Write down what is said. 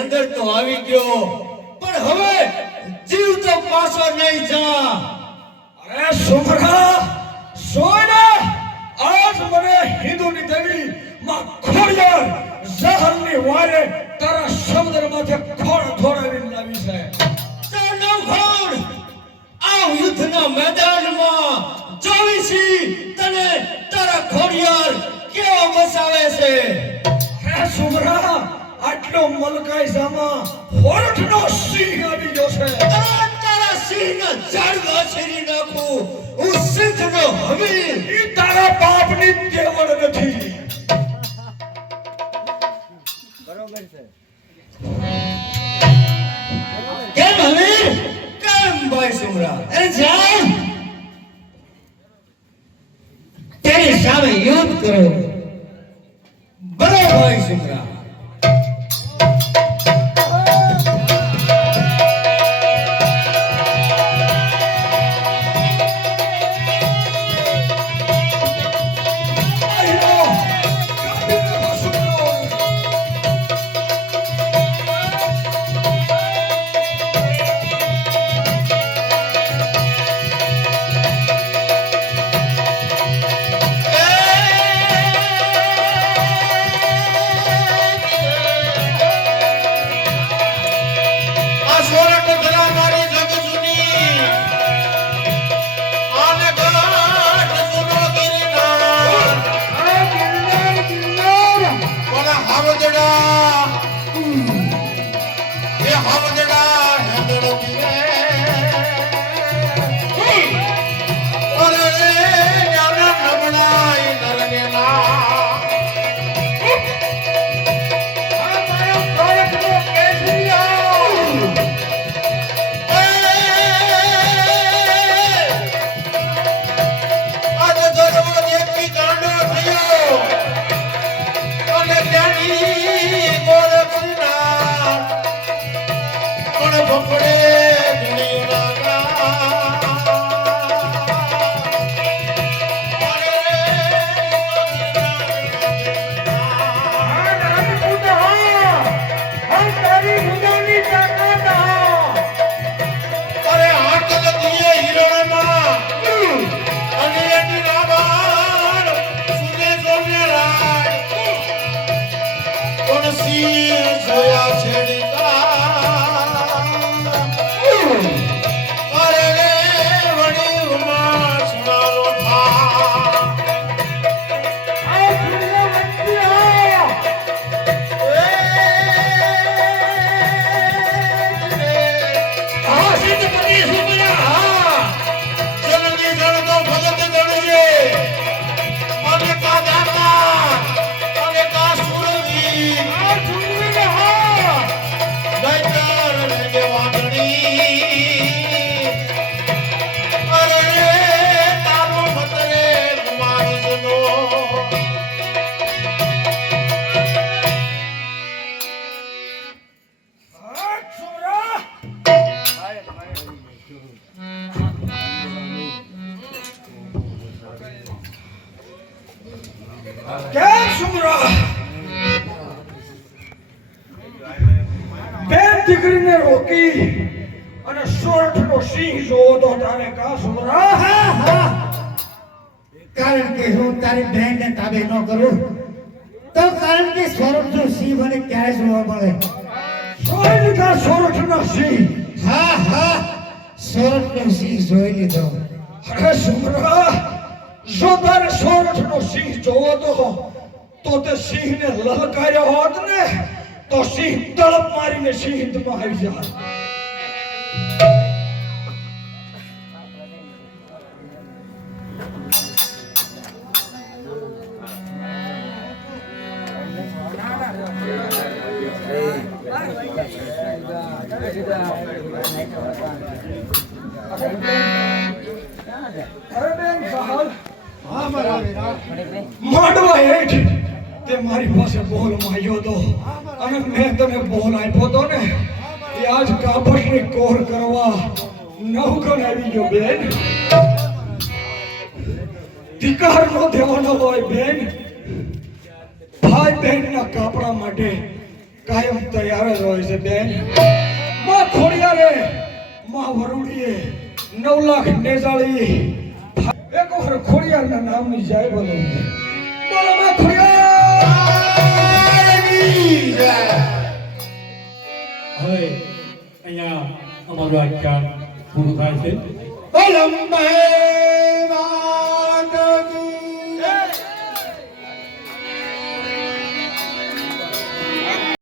અંદર તો આવી ગયો. પણ હવે જીવ તો પાછો નહીં જા. અરે સુમરા સોયના આજ મને હિન્દુની દેવી માં ખોડિયાર ઝહરની વારે તારા સમુદ્ર માથે ખોળ ધોરાવીને લાવી છે. ચાલો ઘોડ આ યુદ્ધના મેદાનમાં જોઈશી તને તારા ખોડિયાર કેવો બસાવે છે? હે સુમરા આટલો મલકાઈ જામાં હોરઠનો સિંહ આવી ગયો છે. તારા સિંહના ઝાડવા વાછરી નાખું. હું સિંહનો હમીર. ઈ તારા બાપની દેવળ નથી. કેમ હમીર? કેમ ભાઈ સુમરા અરે જા. તેની સામે યુદ્ધ કરો lembrar. એ પણ દીકરીને રોકી અને સોરઠનો સિંહ જોવો તો તારે કા કારણ કે હું તારી બહેનને તાબે ન કરું તો કારણ કે સ્વરૂપનો સિંહ મને ક્યાંય જોવા મળે. જોઈ લીધા સોરઠના સિંહ. હા હા સ્વરૂપનો સિંહ જોઈ લીધો. અરે સુમરા જો તારે સોરઠનો સિંહ જોવો તો તો તે સિંહને લલકાર્યો હોત ને તો સિંહ તળપ મારીને સિંહમાં આવી જાય. માંડવા હેઠ તે મારી પાસે બોલમાં તો અને મેં તને બોલ તો ને એ આજ કાપડની કોર કરવા નવગણ આવી ગયો બેન. દીકાર નો દેવાનો હોય બેન. ભાઈ બહેનના કાપડા માટે કાયમ તૈયાર જ હોય છે બેન. માં ખોડિયારે, માં વરુડીએ, નવ લાખ નેજાળી. એક વાર નામની જાય બોલો બોલો, માં ખોડિયાર. કી અહીંયા અમારું આજ્ઞાન પૂરું થાય છે. ઓલમ